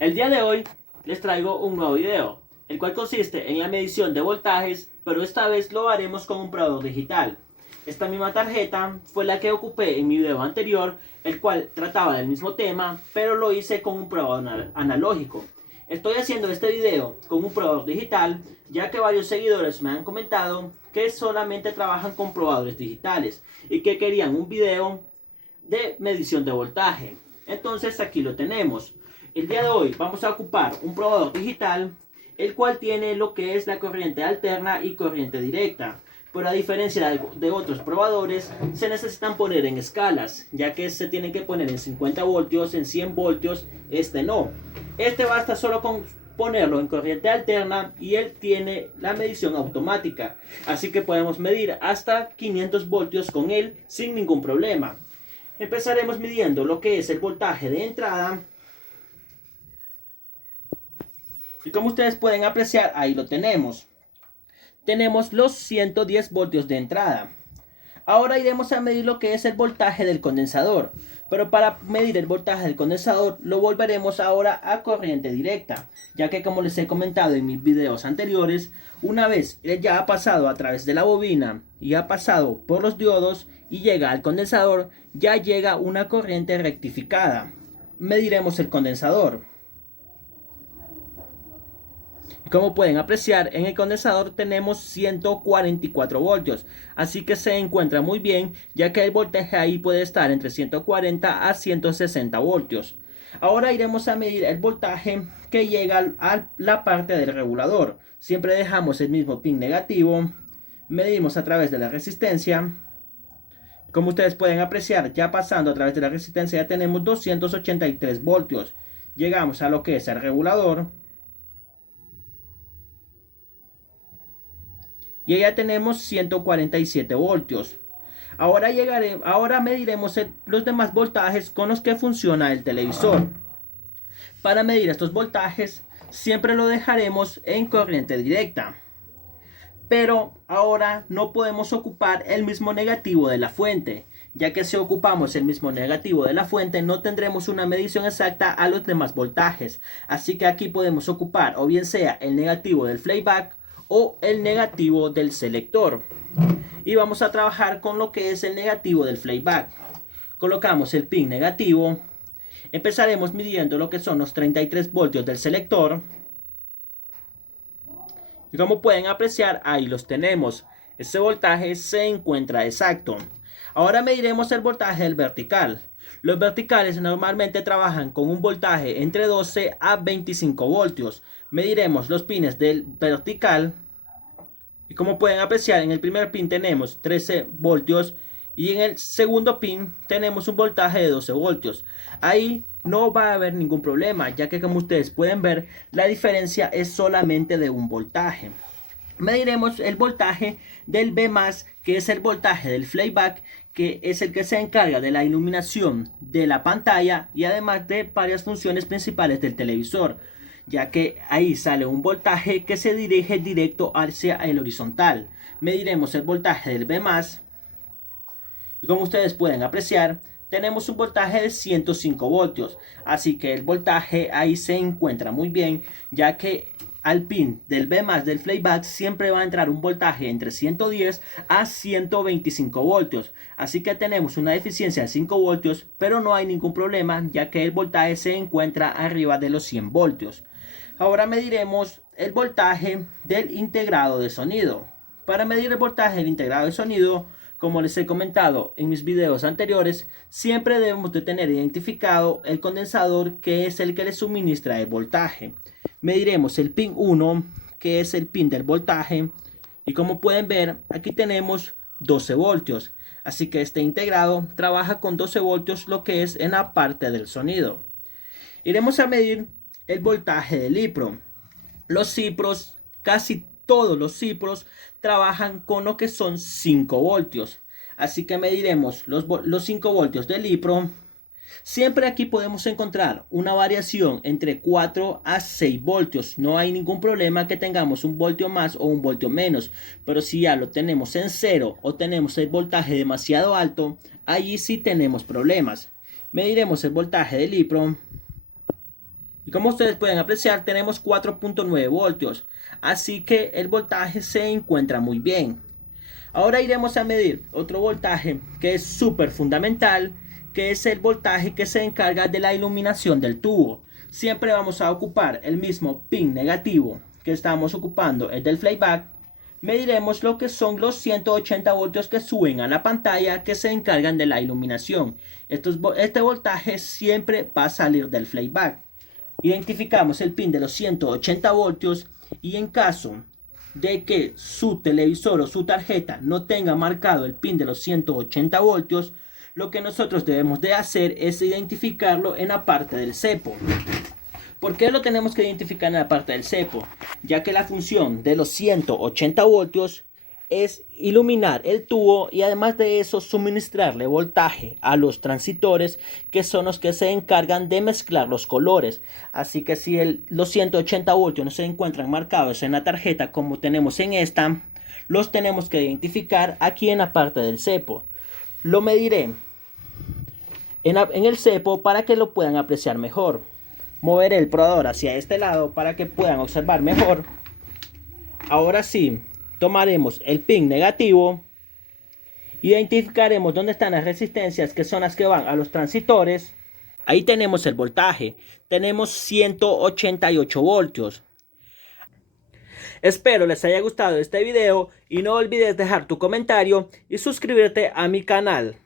El día de hoy les traigo un nuevo video, el cual consiste en la medición de voltajes, pero esta vez lo haremos con un probador digital. Esta misma tarjeta fue la que ocupé en mi video anterior, el cual trataba del mismo tema, pero lo hice con un probador analógico. Estoy haciendo este video con un probador digital, ya que varios seguidores me han comentado que solamente trabajan con probadores digitales y que querían un video de medición de voltaje. Entonces aquí lo tenemos. El día de hoy vamos a ocupar un probador digital, el cual tiene lo que es la corriente alterna y corriente directa. Pero a diferencia de otros probadores, se necesitan poner en escalas, ya que se tienen que poner en 50 voltios, en 100 voltios, este no. Este basta solo con ponerlo en corriente alterna y él tiene la medición automática. Así que podemos medir hasta 500 voltios con él sin ningún problema. Empezaremos midiendo lo que es el voltaje de entrada. Y como ustedes pueden apreciar, ahí lo tenemos. Tenemos los 110 voltios de entrada. Ahora iremos a medir lo que es el voltaje del condensador. Pero para medir el voltaje del condensador lo volveremos ahora a corriente directa, ya que como les he comentado en mis videos anteriores, una vez él ya ha pasado a través de la bobina y ha pasado por los diodos y llega al condensador, ya llega una corriente rectificada. Mediremos el condensador. Como pueden apreciar, en el condensador tenemos 144 voltios, así que se encuentra muy bien, ya que el voltaje ahí puede estar entre 140 a 160 voltios. Ahora iremos a medir el voltaje que llega a la parte del regulador. Siempre dejamos el mismo pin negativo, medimos a través de la resistencia. Como ustedes pueden apreciar, ya pasando a través de la resistencia ya tenemos 283 voltios. Llegamos a lo que es el regulador. Y ya tenemos 147 voltios. Ahora mediremos los demás voltajes con los que funciona el televisor. Para medir estos voltajes, siempre lo dejaremos en corriente directa. Pero ahora no podemos ocupar el mismo negativo de la fuente, ya que si ocupamos el mismo negativo de la fuente no tendremos una medición exacta a los demás voltajes. Así que aquí podemos ocupar o bien sea el negativo del playback o el negativo del selector. Y vamos a trabajar con lo que es el negativo del playback. Colocamos el pin negativo. Empezaremos midiendo lo que son los 33 voltios del selector. Y como pueden apreciar, ahí los tenemos. Este voltaje se encuentra exacto. Ahora mediremos el voltaje del vertical. Los verticales normalmente trabajan con un voltaje entre 12 a 25 voltios. Mediremos los pines del vertical. Y como pueden apreciar, en el primer pin tenemos 13 voltios. Y en el segundo pin tenemos un voltaje de 12 voltios. Ahí no va a haber ningún problema, ya que como ustedes pueden ver, la diferencia es solamente de un voltaje. Mediremos el voltaje del B+, que es el voltaje del playback, que es el que se encarga de la iluminación de la pantalla y además de varias funciones principales del televisor, ya que ahí sale un voltaje que se dirige directo hacia el horizontal. Mediremos el voltaje del B+, y como ustedes pueden apreciar, tenemos un voltaje de 105 voltios, así que el voltaje ahí se encuentra muy bien, ya que al pin del B+ del playback siempre va a entrar un voltaje entre 110 a 125 voltios. Así que tenemos una eficiencia de 5 voltios, pero no hay ningún problema, ya que el voltaje se encuentra arriba de los 100 voltios. Ahora mediremos el voltaje del integrado de sonido. Para medir el voltaje del integrado de sonido, como les he comentado en mis videos anteriores, siempre debemos de tener identificado el condensador, que es el que le suministra el voltaje. Mediremos el pin 1, que es el pin del voltaje, y como pueden ver, aquí tenemos 12 voltios. Así que este integrado trabaja con 12 voltios, lo que es en la parte del sonido. Iremos a medir el voltaje del IPRO. Los cipros, casi todos los cipros, trabajan con lo que son 5 voltios. Así que mediremos los 5 voltios del IPRO. Siempre aquí podemos encontrar una variación entre 4 a 6 voltios. No hay ningún problema que tengamos un voltio más o un voltio menos. Pero si ya lo tenemos en 0 o tenemos el voltaje demasiado alto, allí sí tenemos problemas. Mediremos el voltaje del IPRO. Y como ustedes pueden apreciar, tenemos 4.9 voltios, así que el voltaje se encuentra muy bien. Ahora iremos a medir otro voltaje que es súper fundamental, que es el voltaje que se encarga de la iluminación del tubo. Siempre vamos a ocupar el mismo pin negativo que estamos ocupando, el del playback. Mediremos lo que son los 180 voltios que suben a la pantalla que se encargan de la iluminación. Este voltaje siempre va a salir del playback. Identificamos el pin de los 180 voltios y en caso de que su televisor o su tarjeta no tenga marcado el pin de los 180 voltios, lo que nosotros debemos de hacer es identificarlo en la parte del cepo. ¿Por qué lo tenemos que identificar en la parte del cepo? Ya que la función de los 180 voltios es iluminar el tubo y además de eso suministrarle voltaje a los transistores, que son los que se encargan de mezclar los colores. Así que si los 180 voltios no se encuentran marcados en la tarjeta como tenemos en esta, los tenemos que identificar aquí en la parte del cepo. Lo mediré en el cepo para que lo puedan apreciar mejor. Moveré el probador hacia este lado para que puedan observar mejor. Ahora sí, tomaremos el pin negativo, identificaremos dónde están las resistencias, que son las que van a los transistores. Ahí tenemos el voltaje, tenemos 188 voltios. Espero les haya gustado este video y no olvides dejar tu comentario y suscribirte a mi canal.